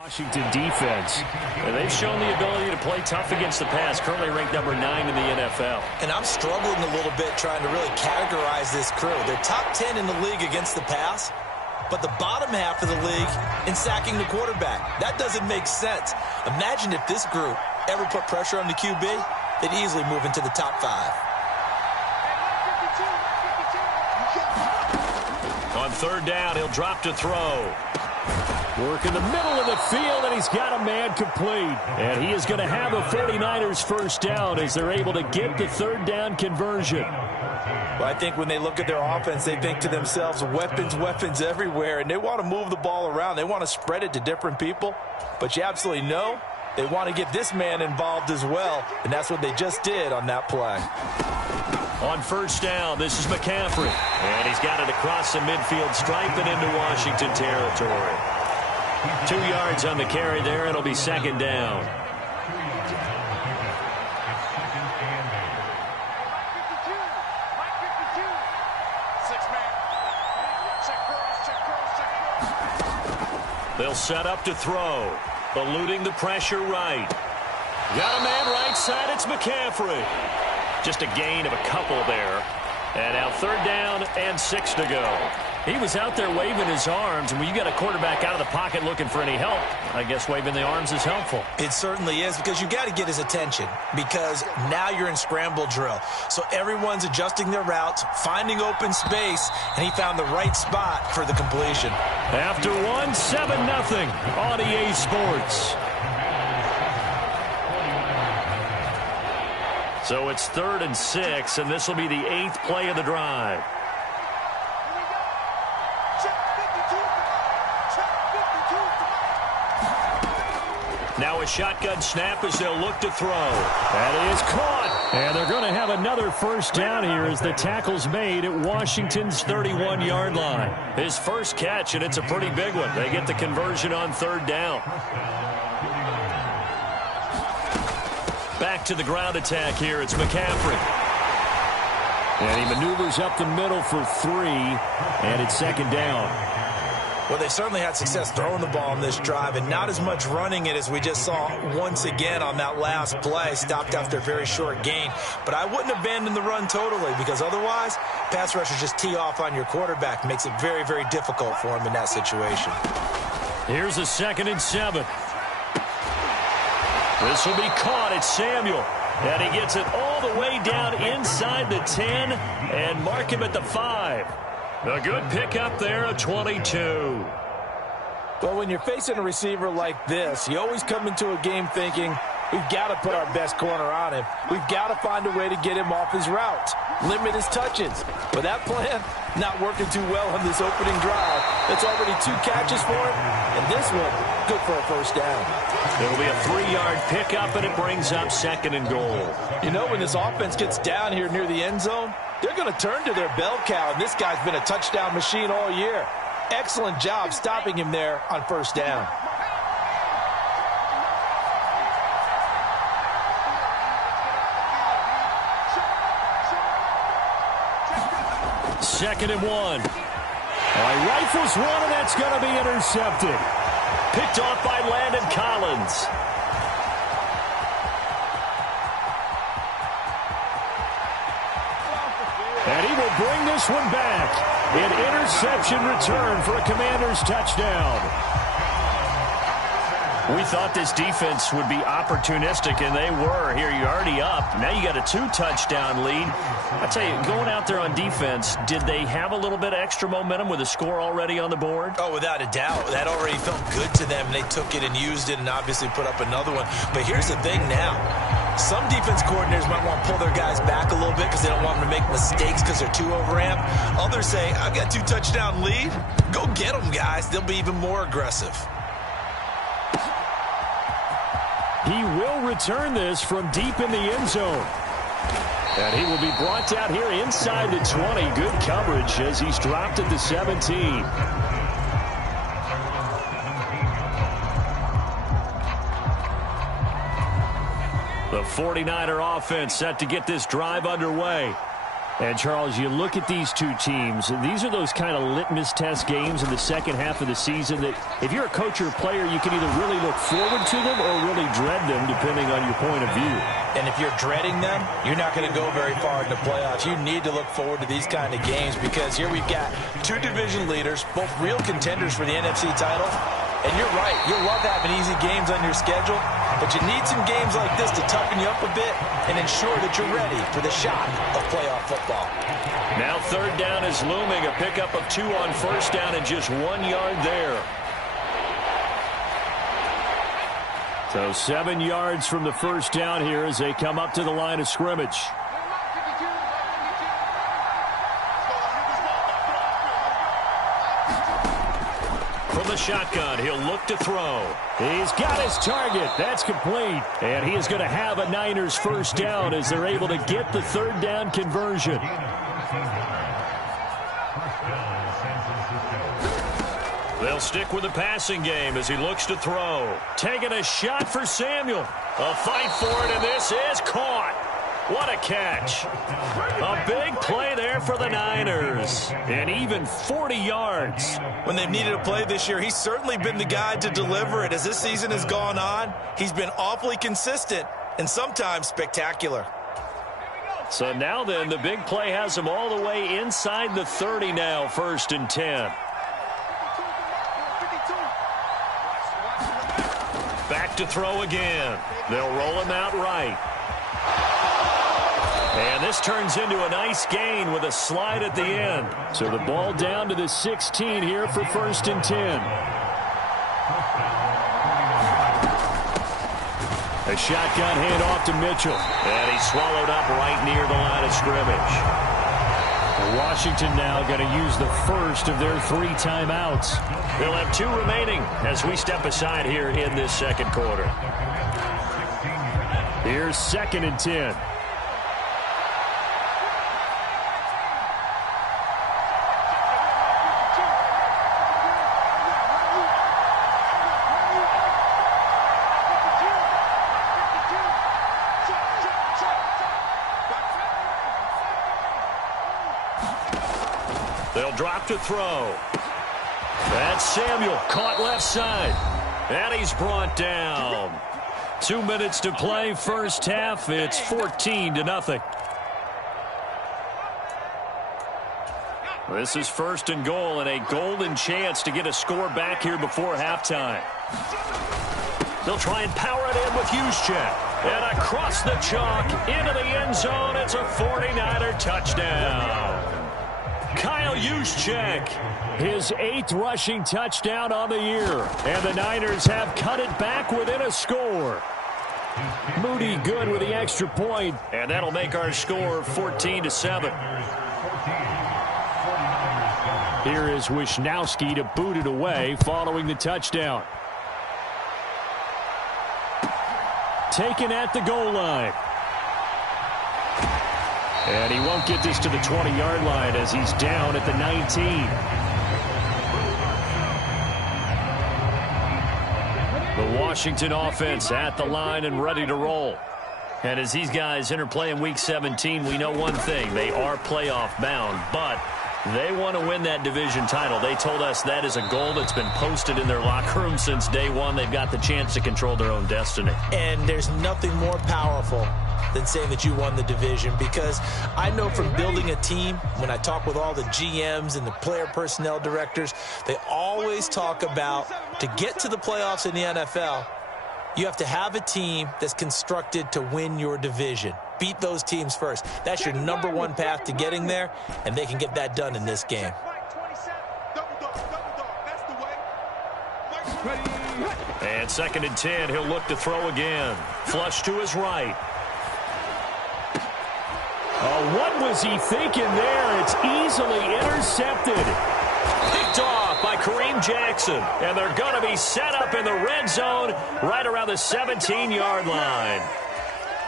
Washington defense. And they've shown the ability to play tough against the pass, currently ranked number 9 in the NFL. And I'm struggling a little bit trying to really categorize this crew. They're top 10 in the league against the pass, but the bottom half of the league in sacking the quarterback. That doesn't make sense. Imagine if this group ever put pressure on the QB, they'd easily move into the top 5. On third down, he'll drop to throw. Work in the middle of the field, and he's got a man complete. And he is going to have a 49ers first down as they're able to get the third down conversion. Well, I think when they look at their offense, they think to themselves, weapons everywhere, and they want to move the ball around. They want to spread it to different people. But you absolutely know they want to get this man involved as well, and that's what they just did on that play. On first down, this is McCaffrey. And he's got it across the midfield stripe and into Washington territory. 2 yards on the carry there. It'll be second down. They'll set up to throw. Eluding the pressure right. Got a man right side. It's McCaffrey. Just a gain of a couple there. And now third down and 6 to go. He was out there waving his arms, and when you got a quarterback out of the pocket looking for any help, I guess waving the arms is helpful. It certainly is, because you got to get his attention, because now you're in scramble drill. So everyone's adjusting their routes, finding open space, and he found the right spot for the completion. After 7-0 on EA Sports. So it's 3rd and 6, and this will be the 8th play of the drive. Now a shotgun snap as they'll look to throw. That is caught. And they're going to have another first down here as the tackle's made at Washington's 31-yard line. His first catch, and it's a pretty big one. They get the conversion on third down. Back to the ground attack here. It's McCaffrey. And he maneuvers up the middle for 3, and it's second down. Well, they certainly had success throwing the ball on this drive, and not as much running it as we just saw once again on that last play. Stopped after a very short gain. But I wouldn't abandon the run totally, because otherwise, pass rushers just tee off on your quarterback. Makes it very, very difficult for him in that situation. Here's a 2nd and 7. This will be caught. It's Samuel. And he gets it all the way down inside the 10 and mark him at the 5. A good pickup there, a 22. Well, when you're facing a receiver like this, you always come into a game thinking, we've got to put our best corner on him. We've got to find a way to get him off his route, limit his touches. But that plan, not working too well on this opening drive. That's already 2 catches for him, and this one, good for a first down. It'll be a 3-yard pickup, and it brings up 2nd and goal. You know, when this offense gets down here near the end zone, they're going to turn to their bell cow, and this guy's been a touchdown machine all year. Excellent job stopping him there on first down. Second and 1. Rifles one, and that's going to be intercepted. Picked off by Landon Collins. And he will bring this one back. An interception return for a Commanders touchdown. We thought this defense would be opportunistic, and they were. Here, you're already up. Now you got a 2-touchdown lead. I tell you, going out there on defense, did they have a little bit of extra momentum with a score already on the board? Oh, without a doubt. That already felt good to them. They took it and used it and obviously put up another one. But here's the thing now. Some defense coordinators might want to pull their guys back a little bit because they don't want them to make mistakes because they're too overamped. Others say, I've got 2-touchdown lead. Go get them, guys. They'll be even more aggressive. He will return this from deep in the end zone. And he will be brought down here inside the 20. Good coverage as he's dropped at the 17. The 49er offense set to get this drive underway. And, Charles, you look at these two teams, these are those kind of litmus test games in the second half of the season that if you're a coach or a player, you can either really look forward to them or really dread them, depending on your point of view. And if you're dreading them, you're not going to go very far in the playoffs. You need to look forward to these kind of games because here we've got two division leaders, both real contenders for the NFC title. And you're right, you'll love having easy games on your schedule, but you need some games like this to toughen you up a bit and ensure that you're ready for the shot of playoff football. Now third down is looming, a pickup of 2 on first down and just 1 yard there. So 7 yards from the first down here as they come up to the line of scrimmage. From the shotgun, he'll look to throw. He's got his target. That's complete. And he is going to have a Niners first down as they're able to get the third down conversion. They'll stick with the passing game as he looks to throw. Taking a shot for Samuel. A fight for it, and this is caught. What a catch. A big play there for the Niners. And even 40 yards. When they've needed a play this year, he's certainly been the guy to deliver it. As this season has gone on, he's been awfully consistent and sometimes spectacular. So now then, the big play has him all the way inside the 30 now, 1st and 10. Back to throw again. They'll roll him out right. And this turns into a nice gain with a slide at the end. So the ball down to the 16 here for 1st and 10. A shotgun handoff to Mitchell. And he's swallowed up right near the line of scrimmage. Washington now going to use the first of their 3 timeouts. They'll have 2 remaining as we step aside here in this second quarter. Here's 2nd and 10. They'll drop to throw. That's Samuel, caught left side. And he's brought down. 2 minutes to play, first half. It's 14-0. This is 1st and goal and a golden chance to get a score back here before halftime. They'll try and power it in with Juszczyk. And across the chalk into the end zone. It's a 49er touchdown. Kyle Juszczyk, his 8th rushing touchdown on the year. And the Niners have cut it back within a score. Moody good with the extra point. And that'll make our score 14-7. Here is Wisnowski to boot it away following the touchdown. Taken at the goal line. And he won't get this to the 20-yard line as he's down at the 19. The Washington offense at the line and ready to roll. And as these guys interplay in Week 17, we know one thing. They are playoff bound, but they want to win that division title. They told us that is a goal that's been posted in their locker room since day one. They've got the chance to control their own destiny. And there's nothing more powerful than saying that you won the division, because I know from building a team, when I talk with all the GMs and the player personnel directors, they always talk about to get to the playoffs in the NFL, you have to have a team that's constructed to win your division. Beat those teams first. That's your #1 path to getting there, and they can get that done in this game. And 2nd and 10, he'll look to throw again. Flush to his right. Oh, what was he thinking there? It's easily intercepted. Picked off by Kareem Jackson. And they're going to be set up in the red zone right around the 17-yard line.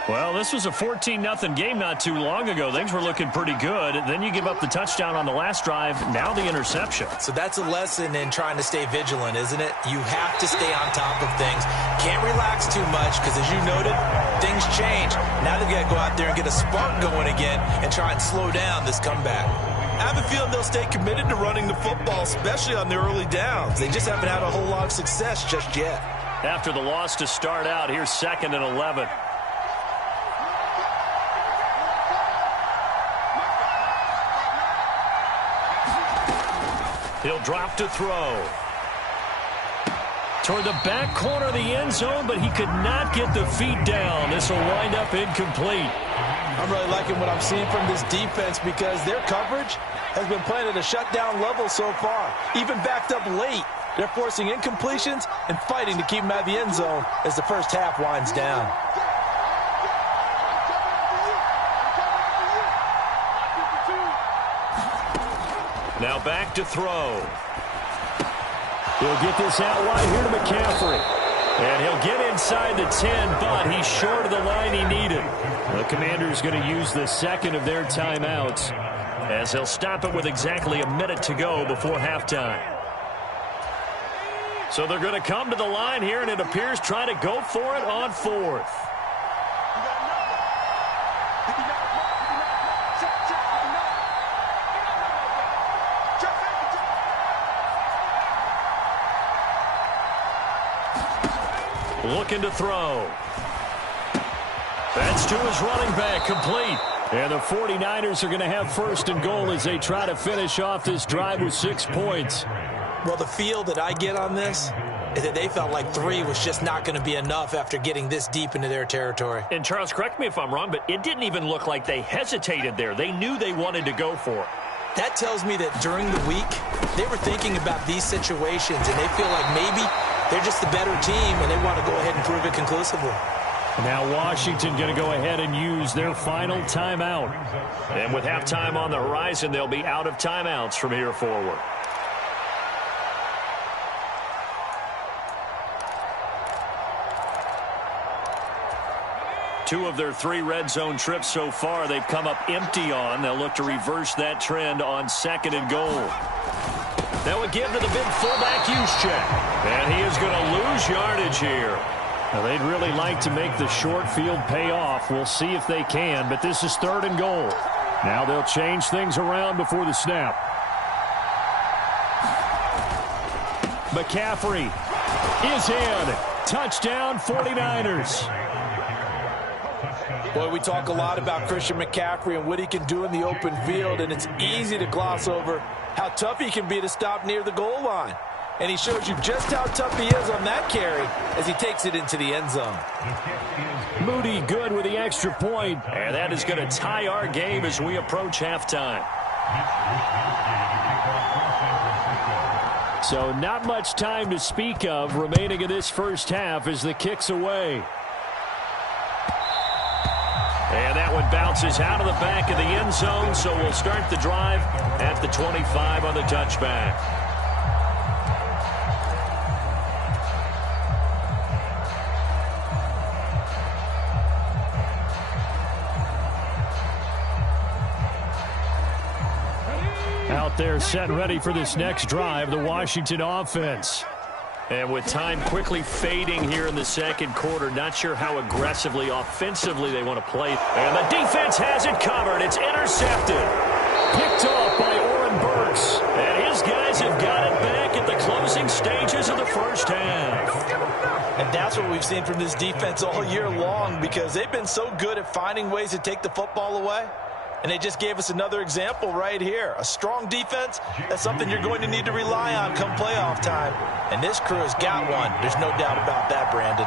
Well, this was a 14-0 game not too long ago. Things were looking pretty good. Then you give up the touchdown on the last drive. Now the interception. So that's a lesson in trying to stay vigilant, isn't it? You have to stay on top of things. Can't relax too much because, as you noted, things change. Now they've got to go out there and get a spark going again and try and slow down this comeback. I have a feeling they'll stay committed to running the football, especially on their early downs. They just haven't had a whole lot of success just yet. After the loss to start out, here's 2nd and 11. He'll drop to throw. Toward the back corner of the end zone, but he could not get the feet down. This will wind up incomplete. I'm really liking what I'm seeing from this defense because their coverage has been playing at a shutdown level so far. Even backed up late, they're forcing incompletions and fighting to keep them out of the end zone as the first half winds down. Now back to throw. He'll get this out wide here to McCaffrey. And he'll get inside the 10, but he's short of the line he needed. The Commanders going to use the second of their timeouts as he'll stop it with exactly a minute to go before halftime. So they're going to come to the line here, and it appears trying to go for it on 4th. Looking to throw. That's to his running back, complete. And the 49ers are going to have 1st and goal as they try to finish off this drive with 6 points. Well, the feel that I get on this is that they felt like 3 was just not going to be enough after getting this deep into their territory. And Charles, correct me if I'm wrong, but it didn't even look like they hesitated there. They knew they wanted to go for it. That tells me that during the week, they were thinking about these situations, and they feel like maybe they're just the better team, and they want to go ahead and prove it conclusively. Now Washington going to go ahead and use their final timeout. And with halftime on the horizon, they'll be out of timeouts from here forward. Two of their 3 red zone trips so far, they've come up empty on. They'll look to reverse that trend on 2nd and goal. That would give to the big fullback Juszczyk. And he is going to lose yardage here. Now, they'd really like to make the short field pay off. We'll see if they can, but this is 3rd and goal. Now they'll change things around before the snap. McCaffrey is in. Touchdown, 49ers. Boy, we talk a lot about Christian McCaffrey and what he can do in the open field, and it's easy to gloss over how tough he can be to stop near the goal line. And he shows you just how tough he is on that carry as he takes it into the end zone. Moody good with the extra point. And that is going to tie our game as we approach halftime. So not much time to speak of remaining in this first half as the kick's away. And that one bounces out of the back of the end zone, so we'll start the drive at the 25 on the touchback. Out there set and ready for this next drive, the Washington offense. And with time quickly fading here in the second quarter, not sure how aggressively, offensively they want to play. And the defense has it covered. It's intercepted. Picked off by Oren Burks. And his guys have got it back at the closing stages of the first half. And that's what we've seen from this defense all year long, because they've been so good at finding ways to take the football away. And they just gave us another example right here. A strong defense, that's something you're going to need to rely on come playoff time. And this crew has got one. There's no doubt about that, Brandon.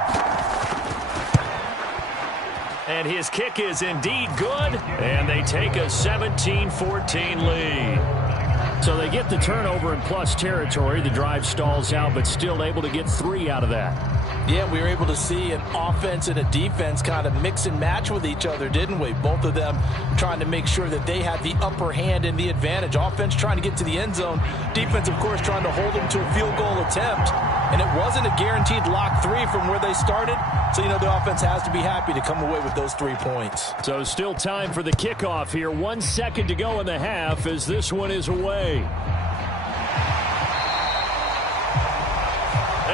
And his kick is indeed good. And they take a 17-14 lead. So they get the turnover in plus territory. The drive stalls out, but still able to get 3 out of that. Yeah, we were able to see an offense and a defense kind of mix and match with each other, didn't we? Both of them trying to make sure that they had the upper hand and the advantage. Offense trying to get to the end zone. Defense, of course, trying to hold them to a field goal attempt. And it wasn't a guaranteed lock 3 from where they started. So, you know, the offense has to be happy to come away with those 3 points. So still time for the kickoff here. 1 second to go in the half as this one is away.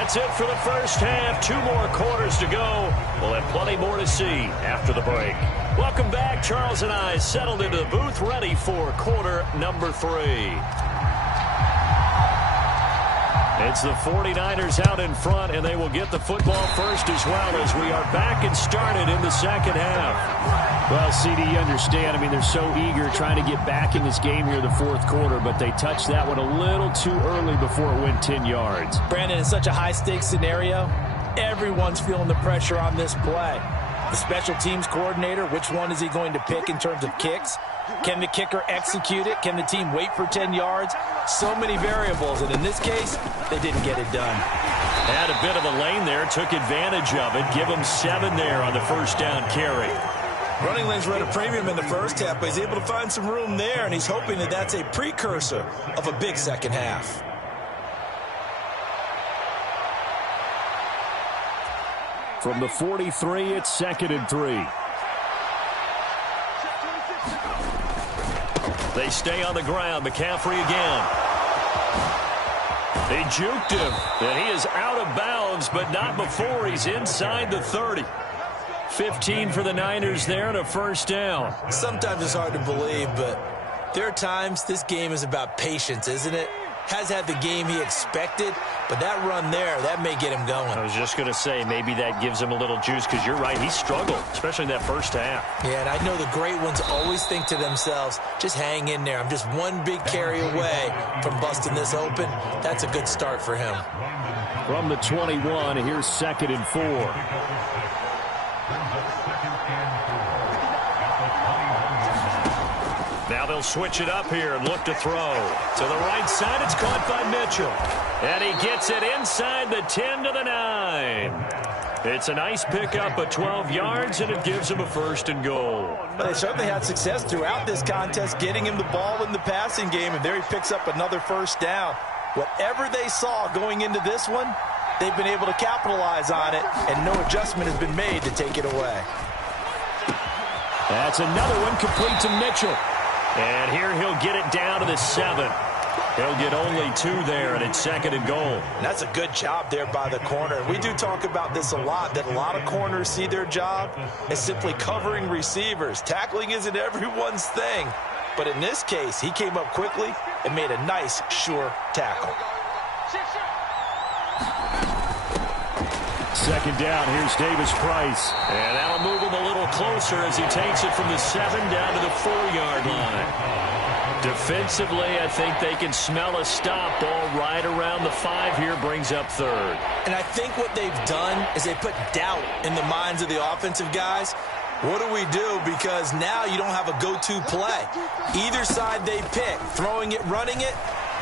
That's it for the first half. 2 more quarters to go. We'll have plenty more to see after the break. Welcome back. Charles and I settled into the booth, ready for quarter number 3. It's the 49ers out in front, and they will get the football first as well as we are back and started in the second half. Well, CD, you understand. I mean, they're so eager trying to get back in this game here in the fourth quarter, but they touched that one a little too early before it went 10 yards. Brandon, in such a high-stakes scenario, everyone's feeling the pressure on this play. The special teams coordinator, which one is he going to pick in terms of kicks? Can the kicker execute it? Can the team wait for 10 yards? So many variables, and in this case, they didn't get it done. Had a bit of a lane there, took advantage of it. Give him 7 there on the first down carry. Running lanes were at a premium in the first half, but he's able to find some room there, and he's hoping that that's a precursor of a big second half. From the 43, it's 2nd and 3. They stay on the ground. McCaffrey again. They juked him, and he is out of bounds, but not before he's inside the 30. 15 for the Niners there and a first down. Sometimes it's hard to believe, but there are times this game is about patience, isn't it? Has had the game he expected, but that run there, that may get him going. I was just going to say, maybe that gives him a little juice, because you're right, he struggled, especially in that first half. Yeah, and I know the great ones always think to themselves, just hang in there. I'm just one big carry away from busting this open. That's a good start for him. From the 21, here's 2nd and 4. Now they'll switch it up here and look to throw. To the right side, it's caught by Mitchell. And he gets it inside the 10 to the 9. It's a nice pickup of 12 yards, and it gives him a 1st and goal. But they certainly had success throughout this contest, getting him the ball in the passing game, and there he picks up another first down. Whatever they saw going into this one, they've been able to capitalize on it, and no adjustment has been made to take it away. That's another one complete to Mitchell. And here he'll get it down to the 7. He'll get only 2 there, and it's 2nd and goal. And that's a good job there by the corner. We do talk about this a lot, that a lot of corners see their job as simply covering receivers. Tackling isn't everyone's thing. But in this case, he came up quickly and made a nice, sure tackle. 2nd down, here's Davis Price. And that'll move him a little closer as he takes it from the 7 down to the 4-yard line. Defensively, I think they can smell a stop. Ball right around the 5 here, brings up 3rd. And I think what they've done is they put doubt in the minds of the offensive guys. What do we do? Because now you don't have a go-to play. Either side they pick, throwing it, running it,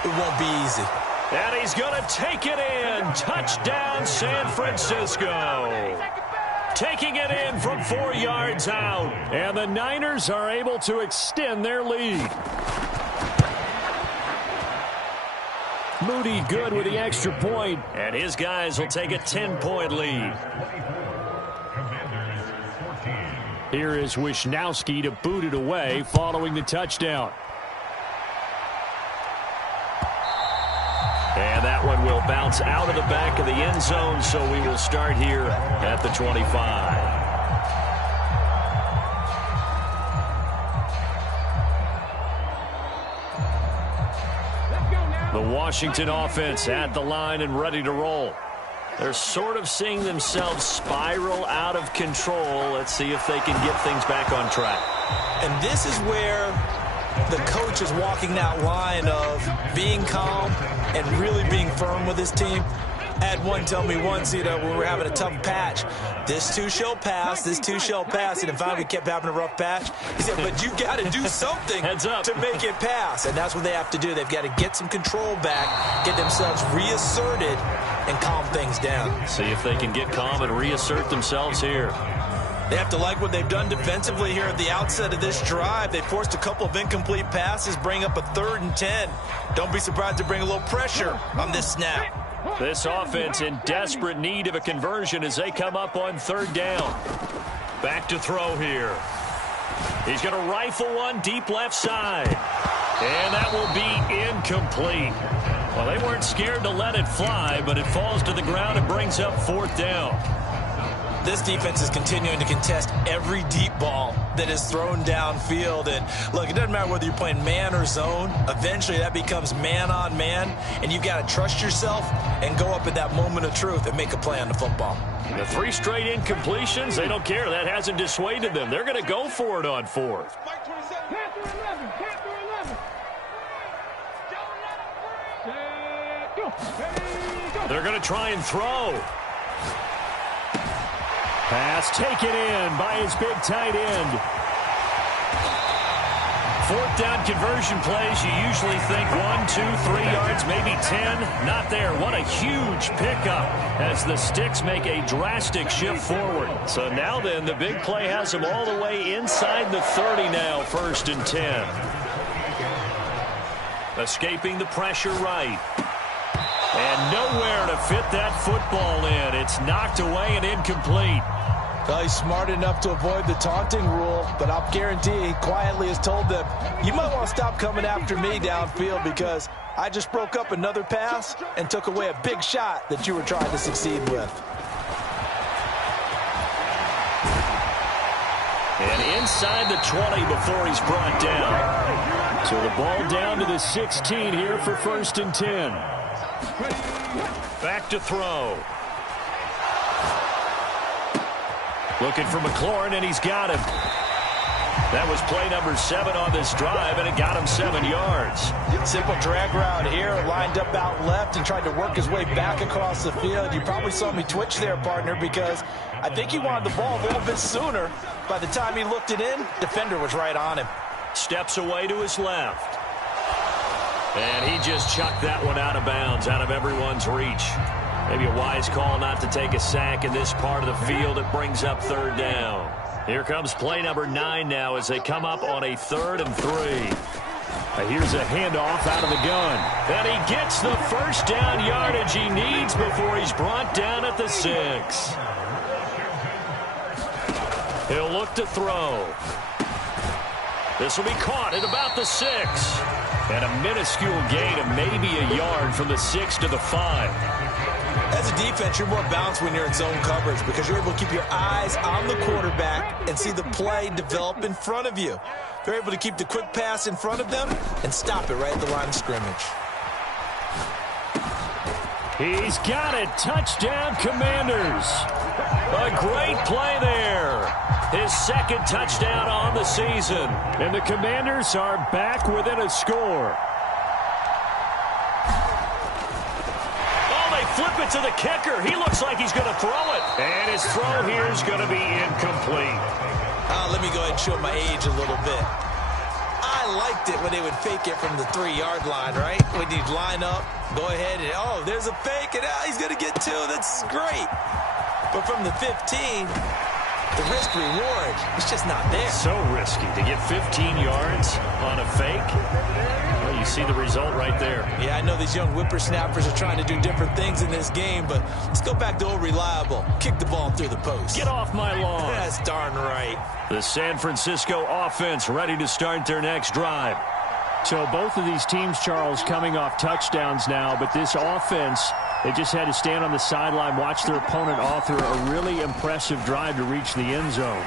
it won't be easy. And he's going to take it in. Touchdown, San Francisco. Taking it in from 4 yards out. And the Niners are able to extend their lead. Moody good with the extra point. And his guys will take a 10-point lead. Here is Wisnowski to boot it away following the touchdown. And that one will bounce out of the back of the end zone, so we will start here at the 25. The Washington offense at the line and ready to roll. They're sort of seeing themselves spiral out of control. Let's see if they can get things back on track. And this is where the coach is walking that line of being calm and really being firm with his team. I had one tell me once, when we were having a tough patch, this too shall pass, this too shall pass. And if we kept having a rough patch, he said, but you got to do something to make it pass. And that's what they have to do. They've got to get some control back, get themselves reasserted, and calm things down. See if they can get calm and reassert themselves here. They have to like what they've done defensively here at the outset of this drive. They forced a couple of incomplete passes, bring up a 3rd and 10. Don't be surprised to bring a little pressure on this snap. This offense in desperate need of a conversion as they come up on 3rd down. Back to throw here. He's going to rifle one deep left side. And that will be incomplete. Well, they weren't scared to let it fly, but it falls to the ground and brings up 4th down. This defense is continuing to contest every deep ball that is thrown downfield. And, look, it doesn't matter whether you're playing man or zone. Eventually, that becomes man-on-man, and you've got to trust yourself and go up at that moment of truth and make a play on the football. The 3 straight incompletions, they don't care. That hasn't dissuaded them. They're going to go for it on 4th. They're going to try and throw. Pass taken in by his big tight end. 4th down conversion plays, you usually think 1, 2, 3 yards, maybe 10. Not there. What a huge pickup as the Sticks make a drastic shift forward. So now then, the big play has them all the way inside the 30 now, 1st and 10. Escaping the pressure right. And nowhere to fit that football in. It's knocked away and incomplete. Well, he's smart enough to avoid the taunting rule, but I'll guarantee he quietly has told them, you might want to stop coming after me downfield because I just broke up another pass and took away a big shot that you were trying to succeed with. And inside the 20 before he's brought down. So the ball down to the 16 here for 1st and 10. Back to throw. Looking for McLaurin, and he's got him. That was play number 7 on this drive, and it got him 7 yards. Simple drag route here, lined up out left and tried to work his way back across the field. You probably saw me twitch there, partner, because I think he wanted the ball a little bit sooner. By the time he looked it in, defender was right on him. Steps away to his left. And he just chucked that one out of bounds, out of everyone's reach. Maybe a wise call not to take a sack in this part of the field. It brings up 3rd down. Here comes play number 9 now as they come up on a 3rd and 3. Here's a handoff out of the gun. And he gets the 1st down yardage he needs before he's brought down at the 6. He'll look to throw. This will be caught at about the 6. And a minuscule gain of maybe a yard from the 6 to the 5. As a defense, you're more balanced when you're in zone coverage because you're able to keep your eyes on the quarterback and see the play develop in front of you. They're able to keep the quick pass in front of them and stop it right at the line of scrimmage. He's got it. Touchdown, Commanders. A great play there. His 2nd touchdown on the season. And the Commanders are back within a score. Flip it to the kicker. He looks like he's going to throw it. And his throw here is going to be incomplete. Let me go ahead and show my age a little bit. I liked it when they would fake it from the 3-yard line, right? When you'd line up, go ahead and, oh, there's a fake, and he's going to get 2. That's great. But from the 15, the risk-reward is just not there. So risky to get 15 yards on a fake. Well, you see the result right there. Yeah, I know these young whippersnappers are trying to do different things in this game, but let's go back to old reliable. Kick the ball through the post. Get off my lawn. That's darn right. The San Francisco offense ready to start their next drive. So both of these teams, Charles, coming off touchdowns now, but this offense, they just had to stand on the sideline, watch their opponent author a really impressive drive to reach the end zone.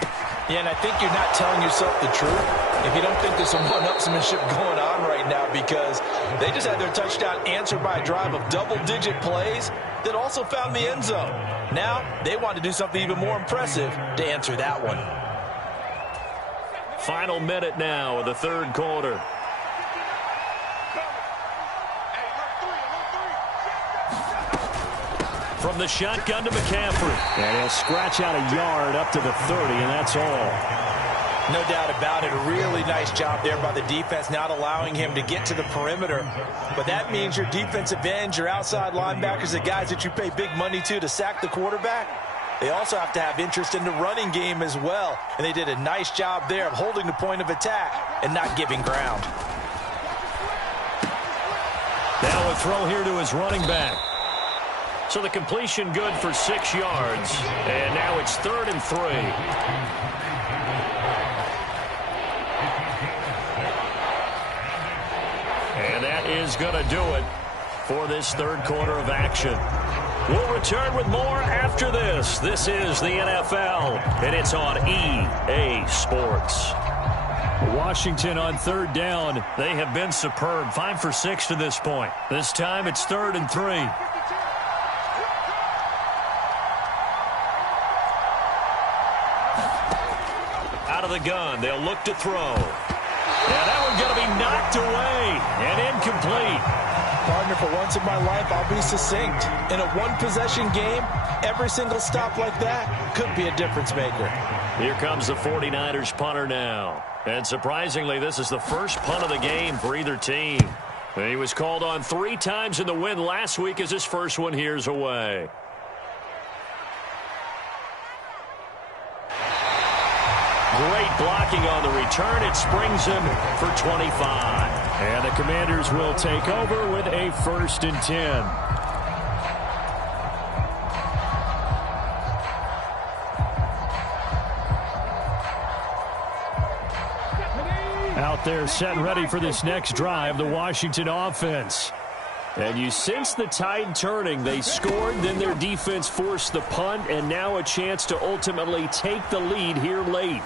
Yeah, and I think you're not telling yourself the truth if you don't think there's some one-upsmanship going on right now, because they just had their touchdown answered by a drive of double-digit plays that also found the end zone. Now they want to do something even more impressive to answer that one. Final minute now of the 3rd quarter. From the shotgun to McCaffrey. And he'll scratch out a yard up to the 30, and that's all. No doubt about it. A really nice job there by the defense, not allowing him to get to the perimeter. But that means your defensive ends, your outside linebackers, the guys that you pay big money to sack the quarterback, they also have to have interest in the running game as well. And they did a nice job there of holding the point of attack and not giving ground. Now a throw here to his running back. So the completion good for 6 yards. And now it's 3rd and 3. And that is going to do it for this third quarter of action. We'll return with more after this. This is the NFL, and it's on EA Sports. Washington on third down. They have been superb. 5 for 6 to this point. This time it's 3rd and 3. Out of the gun, they'll look to throw. And that one's going to be knocked away and incomplete. Partner, for once in my life, I'll be succinct. In a one-possession game, every single stop like that could be a difference maker. Here comes the 49ers punter now. And surprisingly, this is the first punt of the game for either team. And he was called on 3 times in the win last week as his first one here's away. Great blocking on the return. It springs him for 25. And the Commanders will take over with a 1st and 10. Out there set and ready for this next drive, the Washington offense. And you sense the tide turning. They scored, then their defense forced the punt, and now a chance to ultimately take the lead here late.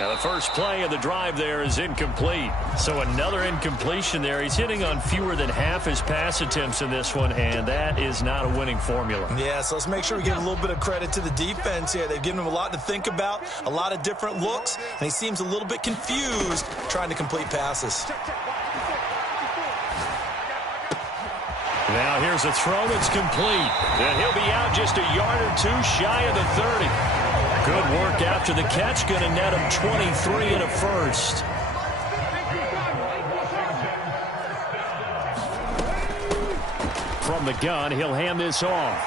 And the first play of the drive there is incomplete. So another incompletion there. He's hitting on fewer than half his pass attempts in this one, and that is not a winning formula. Yeah, so let's make sure we give a little bit of credit to the defense here. They've given him a lot to think about, a lot of different looks, and he seems a little bit confused trying to complete passes. Now here's a throw that's complete. And he'll be out just a yard or 2 shy of the 30. Good work after the catch. Going to net him 23 and a first. From the gun, he'll hand this off.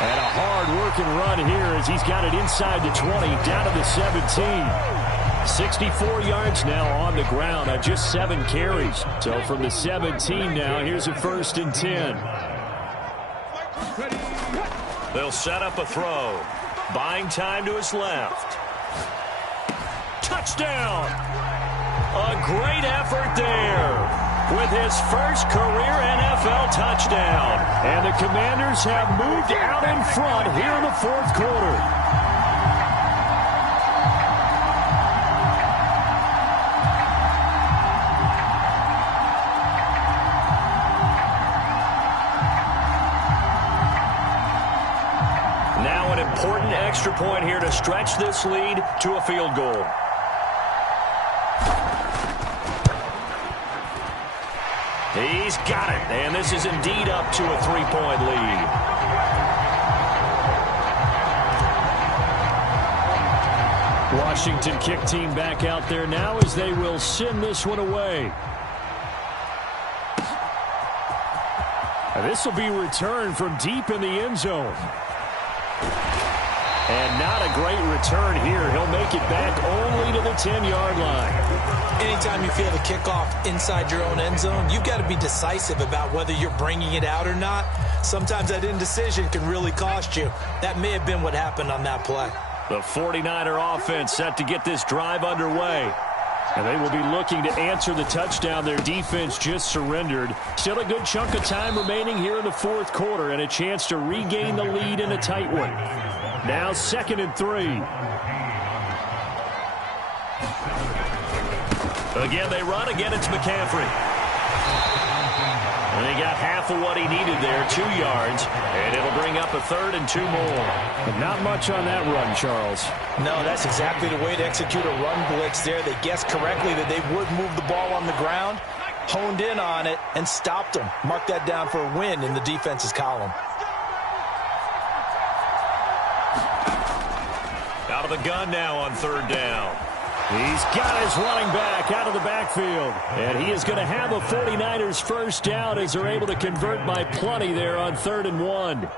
And a hard-working run here as he's got it inside the 20, down to the 17. 64 yards now on the ground on just 7 carries. So from the 17 now, here's a 1st and 10. They'll set up a throw. Buying time to his left. Touchdown! A great effort there with his first career NFL touchdown. And the Commanders have moved out in front here in the 4th quarter. Important extra point here to stretch this lead to a field goal. He's got it, and this is indeed up to a 3-point lead. Washington kick team back out there now as they will send this one away. This will be returned from deep in the end zone. And not a great return here. He'll make it back only to the 10-yard line. Anytime you feel the kickoff inside your own end zone, you've got to be decisive about whether you're bringing it out or not. Sometimes that indecision can really cost you. That may have been what happened on that play. The 49er offense set to get this drive underway. And they will be looking to answer the touchdown their defense just surrendered. Still a good chunk of time remaining here in the 4th quarter and a chance to regain the lead in a tight one. Now 2nd and 3. Again, they run. Again, it's McCaffrey. And he got half of what he needed there, 2 yards. And it'll bring up a 3rd and 2 more. But not much on that run, Charles. No, that's exactly the way to execute a run blitz there. They guessed correctly that they would move the ball on the ground, honed in on it, and stopped them. Mark that down for a win in the defense's column. Out of the gun now on 3rd down. He's got his running back out of the backfield. And he is going to have a 49ers first down as they're able to convert by plenty there on 3rd and 1.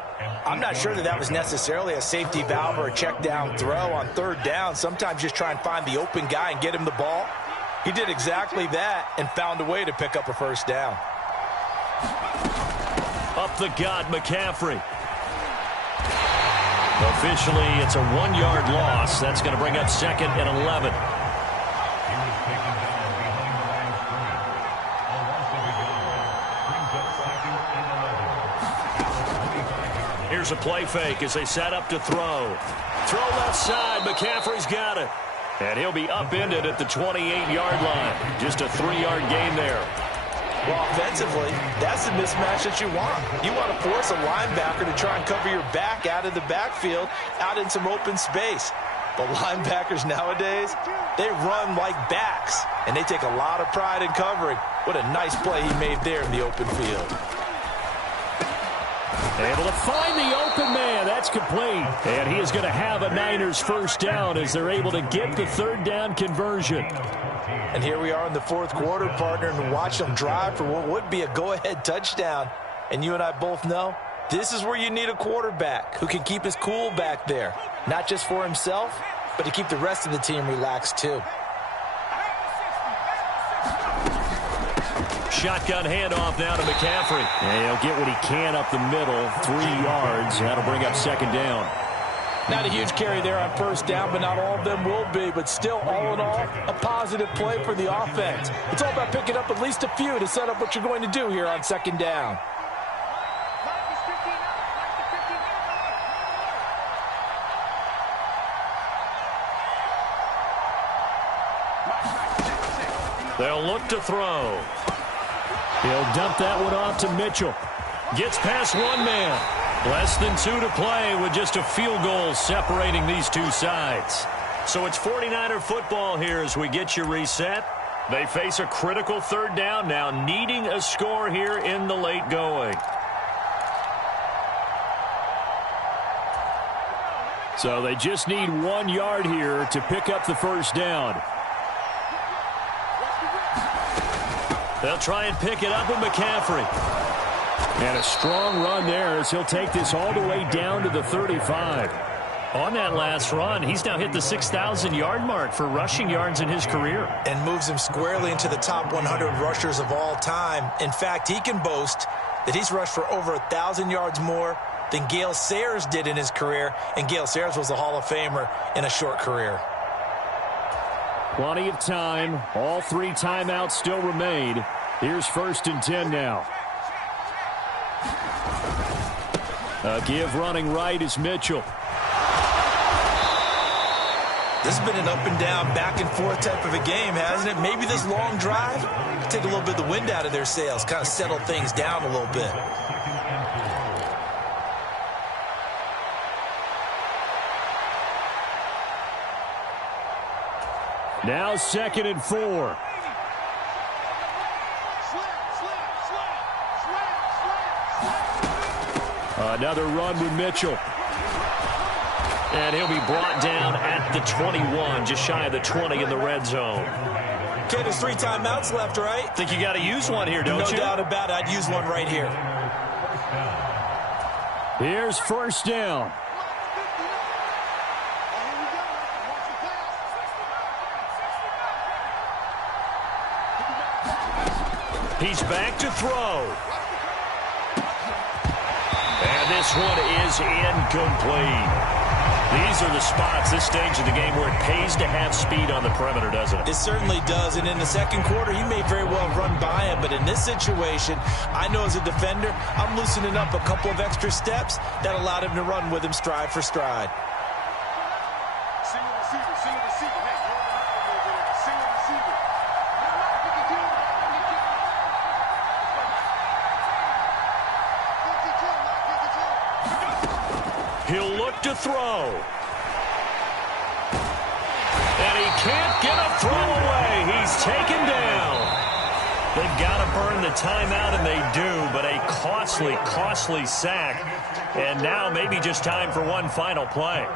I'm not sure that was necessarily a safety valve or a check down throw on 3rd down. Sometimes just try and find the open guy and get him the ball. He did exactly that and found a way to pick up a first down. Up the gut, McCaffrey. Officially, it's a 1-yard loss. That's going to bring up 2nd and 11. Here's a play fake as they set up to throw. Throw left side. McCaffrey's got it. And he'll be upended at the 28-yard line. Just a 3-yard gain there. Well, offensively, that's the mismatch that you want. You want to force a linebacker to try and cover your back out of the backfield, out in some open space. But linebackers nowadays, they run like backs, and they take a lot of pride in covering. What a nice play he made there in the open field. Able to find the open man. That's complete. And he is going to have a Niners first down as they're able to get the third down conversion. And here we are in the fourth quarter, partner, and watch them drive for what would be a go-ahead touchdown. And you and I both know this is where you need a quarterback who can keep his cool back there, not just for himself, but to keep the rest of the team relaxed too. Shotgun handoff now to McCaffrey. And he'll get what he can up the middle, 3 yards. That'll bring up second down. Not a huge carry there on first down, but not all of them will be. But still, all in all, a positive play for the offense. It's all about picking up at least a few to set up what you're going to do here on second down. They'll look to throw. He'll dump that one off to Mitchell. Gets past one man. Less than 2 to play with just a field goal separating these two sides. So it's 49er football here as we get you reset. They face a critical third down now, needing a score here in the late going. So they just need 1 yard here to pick up the first down. They'll try and pick it up with McCaffrey. And a strong run there as he'll take this all the way down to the 35. On that last run, he's now hit the 6,000-yard mark for rushing yards in his career. And moves him squarely into the top 100 rushers of all time. In fact, he can boast that he's rushed for over 1,000 yards more than Gale Sayers did in his career. And Gale Sayers was a Hall of Famer in a short career. Plenty of time. All 3 timeouts still remain. Here's 1st and 10 now. A give running right is Mitchell. This has been an up and down, back and forth type of a game, hasn't it? Maybe this long drive take a little bit of the wind out of their sails, kind of settle things down a little bit. Now 2nd and 4. Another run with Mitchell. And he'll be brought down at the 21, just shy of the 20 in the red zone. Okay, there's 3 timeouts left, right? Think you got to use one here, don't you? No doubt about it. I'd use one right here. Here's 1st down. He's back to throw. And this one is incomplete. These are the spots, this stage of the game, where it pays to have speed on the perimeter, doesn't it? It certainly does. And in the second quarter, he may very well run by him. But in this situation, I know as a defender, I'm loosening up a couple of extra steps that allowed him to run with him stride for stride. He'll look to throw. And he can't get a throw away. He's taken down. They've got to burn the timeout, and they do, but a costly, costly sack. And now maybe just time for one final play.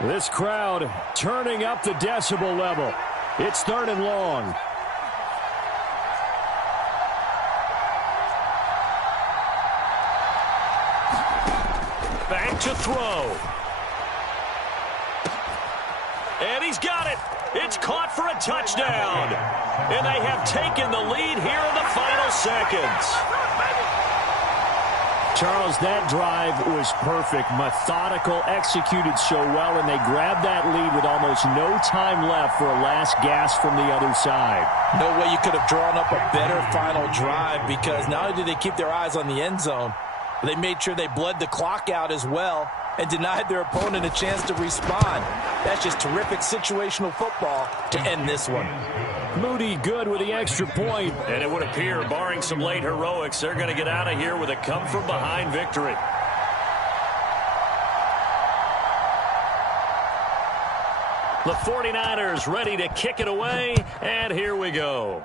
This crowd turning up the decibel level. It's 3rd and long. Back to throw. And he's got it. It's caught for a touchdown. And they have taken the lead here in the final seconds. Charles, that drive was perfect, methodical, executed so well, and they grabbed that lead with almost no time left for a last gasp from the other side. No way you could have drawn up a better final drive, because not only did they keep their eyes on the end zone, but they made sure they bled the clock out as well and denied their opponent a chance to respond. That's just terrific situational football to end this one. Moody good with the extra point. And it would appear, barring some late heroics, they're going to get out of here with a come-from-behind victory. The 49ers ready to kick it away, and here we go.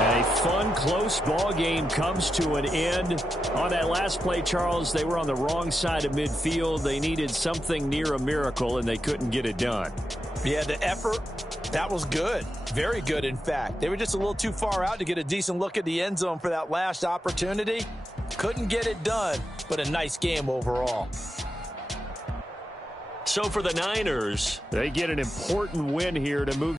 A fun, close ball game comes to an end. On that last play, Charles, they were on the wrong side of midfield. They needed something near a miracle, and they couldn't get it done. Yeah, the effort, that was good. Very good, in fact. They were just a little too far out to get a decent look at the end zone for that last opportunity. Couldn't get it done, but a nice game overall. So for the Niners, they get an important win here to move